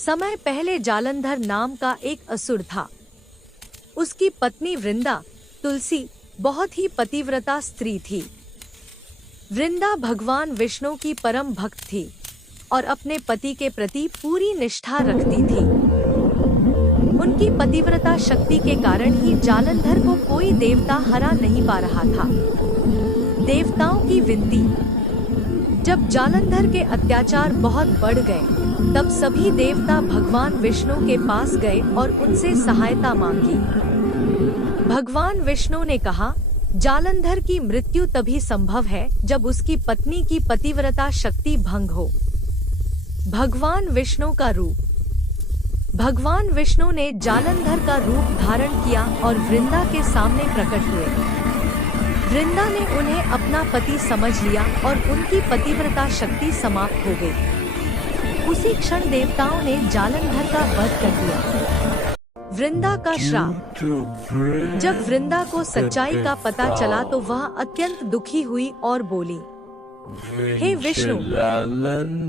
समय पहले जालंधर नाम का एक असुर था। उसकी पत्नी वृंदा तुलसी बहुत ही पतिव्रता स्त्री थी। वृंदा भगवान विष्णु की परम भक्त थी और अपने पति के प्रति पूरी निष्ठा रखती थी। उनकी पतिव्रता शक्ति के कारण ही जालंधर को कोई देवता हरा नहीं पा रहा था। देवताओं की विनती। जब जालंधर के अत्याचार बहुत बढ़ गए, तब सभी देवता भगवान विष्णु के पास गए और उनसे सहायता मांगी। भगवान विष्णु ने कहा, जालंधर की मृत्यु तभी संभव है जब उसकी पत्नी की पतिव्रता शक्ति भंग हो। भगवान विष्णु का रूप। भगवान विष्णु ने जालंधर का रूप धारण किया और वृंदा के सामने प्रकट हुए। वृंदा ने उन्हें अपना पति समझ लिया और उनकी पतिव्रता शक्ति समाप्त हो गई। उसी क्षण देवताओं ने जालंधर का वध कर दिया। वृंदा का श्राप। जब वृंदा को सच्चाई का पता चला तो वह अत्यंत दुखी हुई और बोली, हे विष्णु,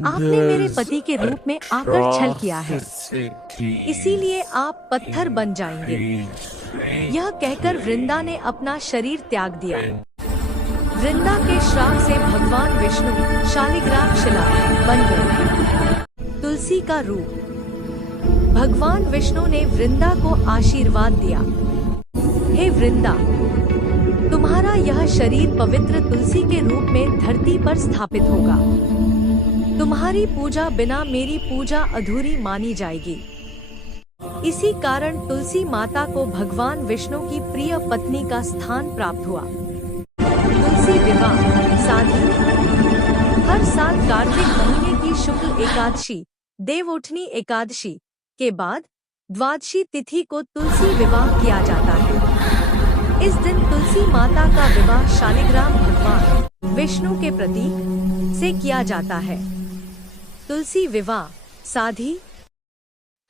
आपने मेरे पति के रूप में आकर छल किया है, इसीलिए आप पत्थर बन जाएंगे। यह कहकर वृंदा ने अपना शरीर त्याग दिया। वृंदा के श्राप से भगवान विष्णु शालिग्राम शिला बन गए। तुलसी का रूप। भगवान विष्णु ने वृंदा को आशीर्वाद दिया, हे वृंदा, तुम्हारा यह शरीर पवित्र तुलसी के रूप में धरती पर स्थापित होगा। तुम्हारी पूजा बिना मेरी पूजा अधूरी मानी जाएगी। इसी कारण तुलसी माता को भगवान विष्णु की प्रिय पत्नी का स्थान प्राप्त हुआ। तुलसी विवाह। साधी। हर साल कार्तिक महीने की शुक्ल एकादशी, देवउठनी एकादशी के बाद द्वादशी तिथि को तुलसी विवाह किया जाता है। इस दिन तुलसी माता का विवाह शालिग्राम भगवान विष्णु के प्रतीक से किया जाता है। तुलसी विवाह। साधी।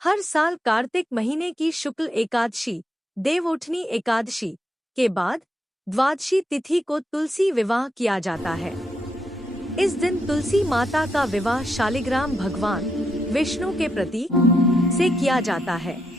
हर साल कार्तिक महीने की शुक्ल एकादशी, देवउठनी एकादशी के बाद द्वादशी तिथि को तुलसी विवाह किया जाता है। इस दिन तुलसी माता का विवाह शालिग्राम भगवान विष्णु के प्रतीक से किया जाता है।